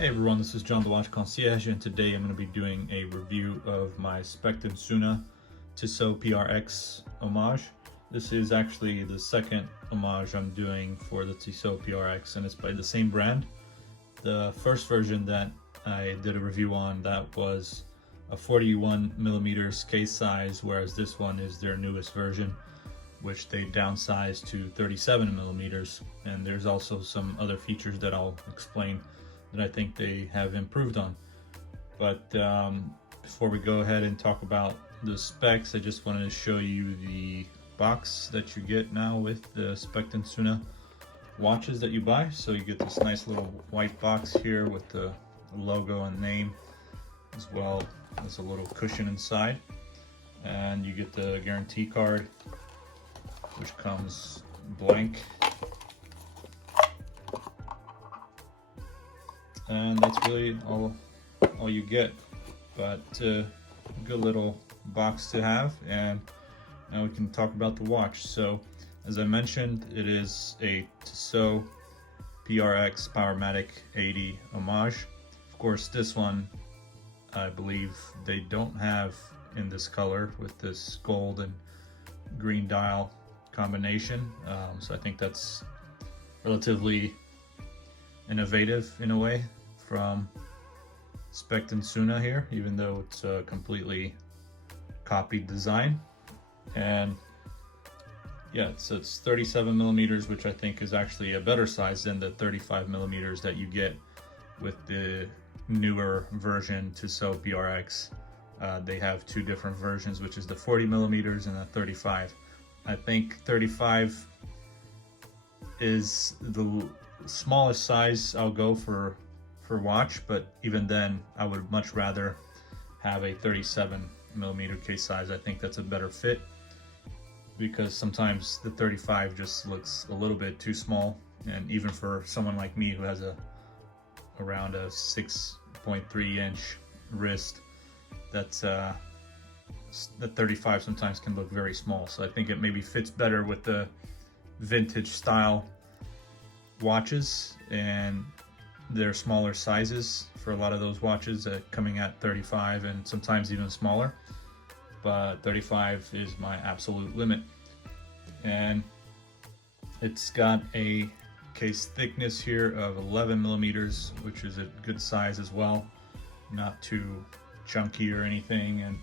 Hey everyone, this is John the Watch Concierge, and today I'm going to be doing a review of my Specht Sohne Tissot PRX homage. This is actually the second homage I'm doing for the Tissot PRX, and it's by the same brand. The first version that I did a review on, that was a 41mm case size, whereas this one is their newest version, which they downsized to 37mm, and there's also some other features that I'll explain that I think they have improved on. But before we go ahead and talk about the specs, I just wanted to show you the box that you get now with the Specht Sohne watches that you buy. So you get this nice little white box here with the logo and name, as well as a little cushion inside, and you get the guarantee card, which comes blank. And that's really all you get, but a good little box to have. And now we can talk about the watch. So as I mentioned, it is a Tissot PRX Powermatic 80 homage. Of course, this one I believe they don't have in this color with this gold and green dial combination, so I think that's relatively innovative in a way from Specht Sohne here, even though it's a completely copied design. And yeah, it's 37mm, which I think is actually a better size than the 35mm that you get with the newer version Tissot PRX. They have two different versions, which is the 40mm and the 35. I think 35 is the smallest size I'll go for watch, but even then I would much rather have a 37mm case size. I think that's a better fit, because sometimes the 35 just looks a little bit too small, and even for someone like me who has around a 6.3 inch wrist, that's the 35 sometimes can look very small. So I think it maybe fits better with the vintage style watches, and they're smaller sizes for a lot of those watches, coming at 35 and sometimes even smaller, but 35 is my absolute limit. And it's got a case thickness here of 11mm, which is a good size as well, not too chunky or anything. And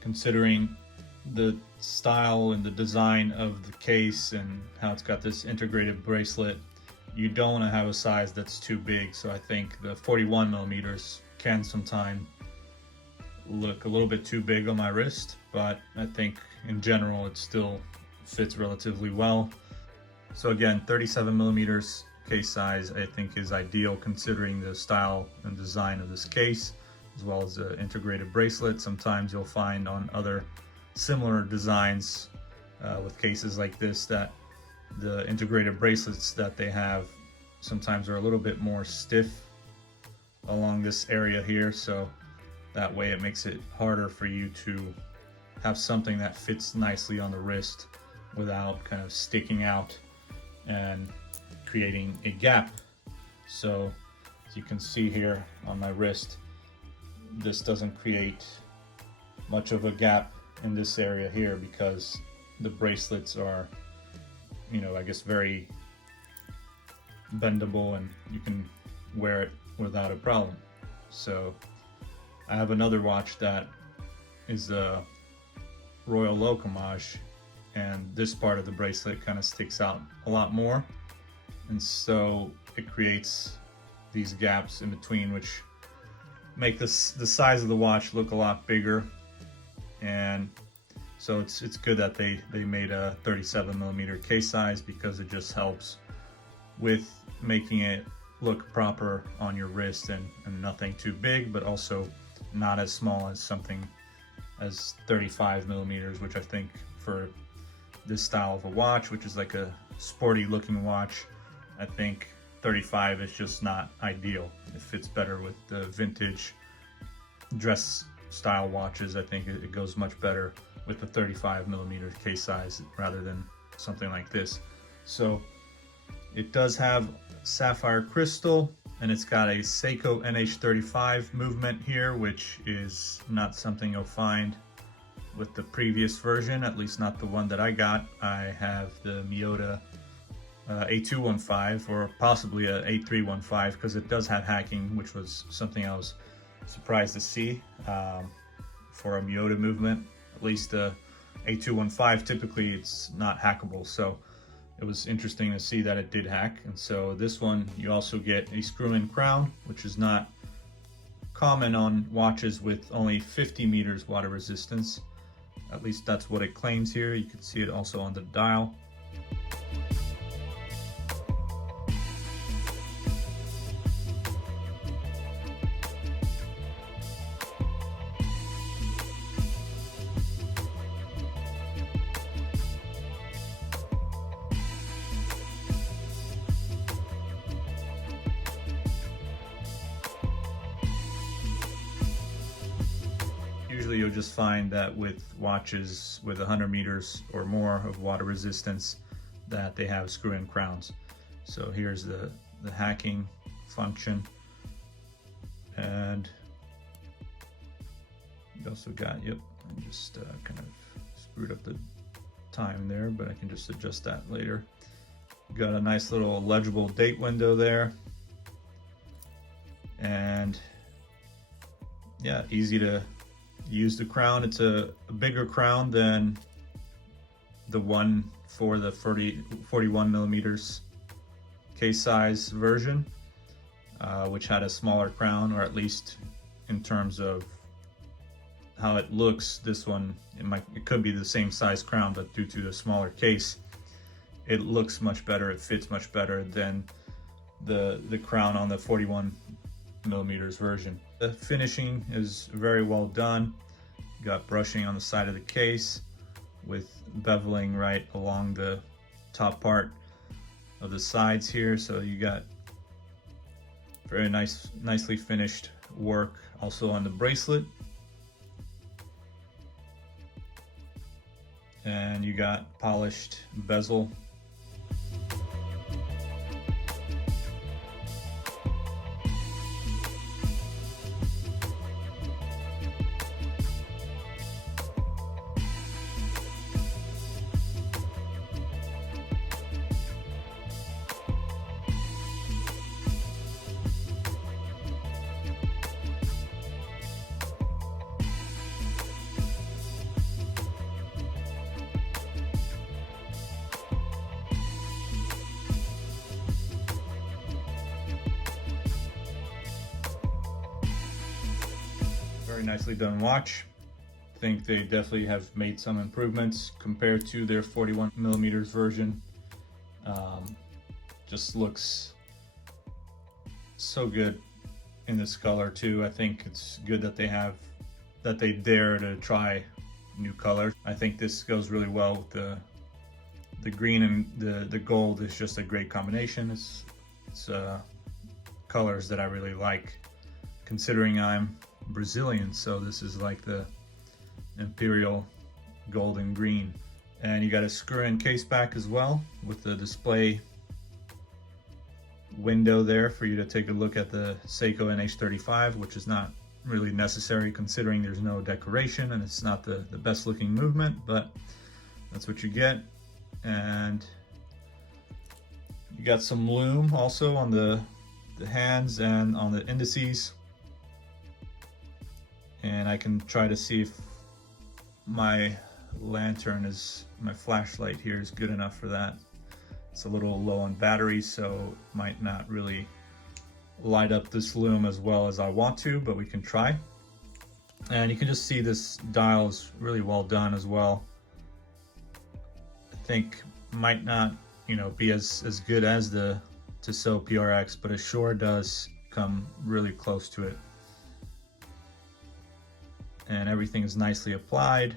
considering the style and the design of the case and how it's got this integrated bracelet, you don't want to have a size that's too big. So I think the 41mm can sometimes look a little bit too big on my wrist, but I think in general it still fits relatively well. So again, 37mm case size I think is ideal, considering the style and design of this case, as well as the integrated bracelet. Sometimes you'll find on other similar designs with cases like this that the integrated bracelets that they have sometimes are a little bit more stiff along this area here, so that way it makes it harder for you to have something that fits nicely on the wrist without kind of sticking out and creating a gap. So as you can see here on my wrist, this doesn't create much of a gap in this area here, because the bracelets are, I guess, very bendable and you can wear it without a problem. So I have another watch that is a Royal Oak homage, and this part of the bracelet kind of sticks out a lot more, and so it creates these gaps in between, which make the size of the watch look a lot bigger. And so it's good that they made a 37mm case size, because it just helps with making it look proper on your wrist, and nothing too big, but also not as small as something as 35mm, which I think for this style of a watch, which is like a sporty looking watch, I think 35 is just not ideal. It fits better with the vintage dress style watches. I think it goes much better with the 35mm case size rather than something like this. So it does have sapphire crystal And it's got a Seiko NH35 movement here, which is not something you'll find with the previous version, at least not the one that I got. I have the Miyota A215, or possibly a A315, because it does have hacking, which was something I was surprised to see for a Miyota movement. At least the A215, typically it's not hackable, so it was interesting to see that it did hack. And so this one, you also get a screw-in crown, which is not common on watches with only 50 meters water resistance. At least that's what it claims here. You can see it also on the dial. Usually you'll just find that with watches with 100 meters or more of water resistance that they have screw-in crowns. So here's the hacking function. And you also got, yep, I just kind of screwed up the time there, but I can just adjust that later. Got a nice little legible date window there. And yeah, easy to use the crown. It's a bigger crown than the one for the 41 millimeters case size version, which had a smaller crown, or at least in terms of how it looks. This one, it could be the same size crown, but due to the smaller case, it looks much better, it fits much better than the crown on the 41 millimeters version. The finishing is very well done. Got brushing on the side of the case with beveling right along the top part of the sides here. So you got very nicely finished work also on the bracelet. And you got polished bezel. Very nicely done watch. I think they definitely have made some improvements compared to their 41 millimeters version. Just looks so good in this color too. I think it's good that they dare to try new colors. I think this goes really well with the green, and the gold is just a great combination. It's colors that I really like, considering I'm Brazilian, so this is like the imperial golden green. And you got a screw-in case back as well with the display window there for you to take a look at the Seiko NH35, which is not really necessary considering there's no decoration and it's not the best looking movement, but that's what you get. And you got some lume also on the hands and on the indices. And I can try to see if my flashlight here is good enough for that. It's a little low on battery, so might not really light up this lume as well as I want to, but we can try. And you can just see this dial is really well done as well. I think might not, be as good as the Tissot PRX, but it sure does come really close to it. And everything is nicely applied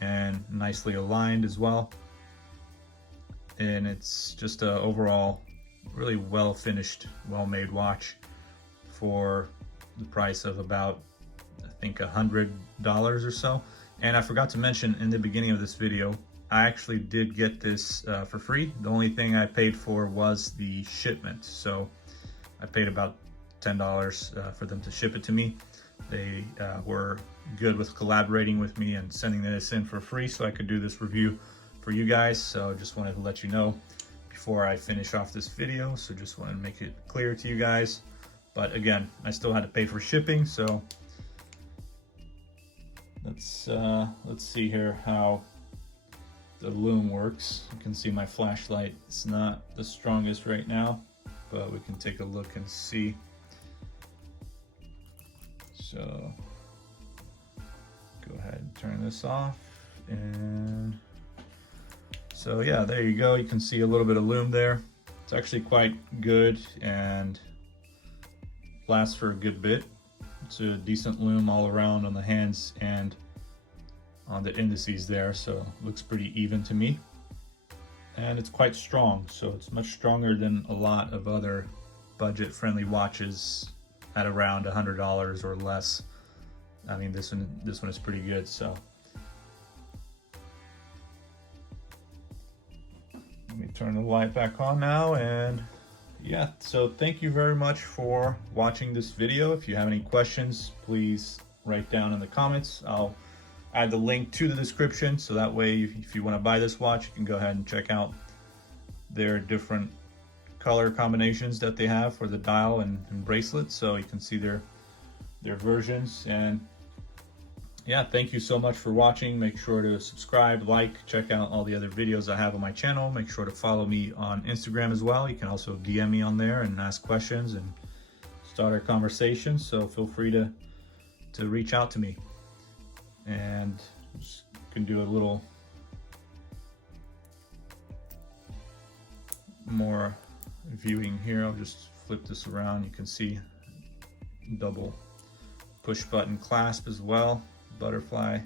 and nicely aligned as well. And it's just a overall really well finished, well made watch for the price of about, I think, $100 or so. And I forgot to mention in the beginning of this video, I actually did get this for free. The only thing I paid for was the shipment. So I paid about $10 for them to ship it to me. They were good with collaborating with me and sending this in for free so I could do this review for you guys. So just wanted to let you know before I finish off this video. So just wanted to make it clear to you guys. But again, I still had to pay for shipping. So let's see here how the Lume works. You can see my flashlight. It's not the strongest right now, but we can take a look and see. So go ahead and turn this off, and so yeah, there you go. You can see a little bit of Lume there. It's actually quite good and lasts for a good bit. It's a decent Lume all around on the hands and on the indices there, so it looks pretty even to me. And it's quite strong, so it's much stronger than a lot of other budget-friendly watches at around $100 or less. I mean, this one is pretty good. So let me turn the light back on now, and yeah, so thank you very much for watching this video. If you have any questions, please write down in the comments. I'll add the link to the description, so that way if you want to buy this watch, you can go ahead and check out their different color combinations that they have for the dial and bracelet, so you can see their versions. And yeah, thank you so much for watching. Make sure to subscribe, like, check out all the other videos I have on my channel. Make sure to follow me on Instagram as well. You can also DM me on there and ask questions and start a conversation, so feel free to reach out to me. And just can do a little more viewing here. I'll just flip this around. You can see double push button clasp as well. Butterfly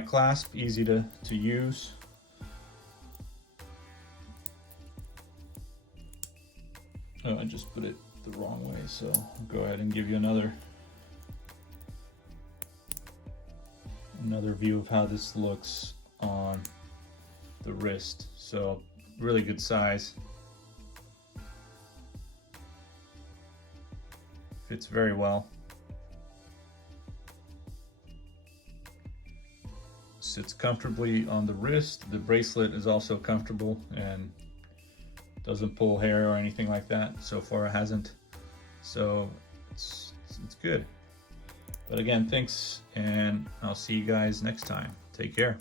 clasp, easy to use. Oh, I just put it the wrong way, so I'll go ahead and give you another view of how this looks on the wrist. So really good size. Fits very well. Sits comfortably on the wrist. The bracelet is also comfortable and doesn't pull hair or anything like that. So far it hasn't. So it's good. But again, thanks, and I'll see you guys next time. Take care.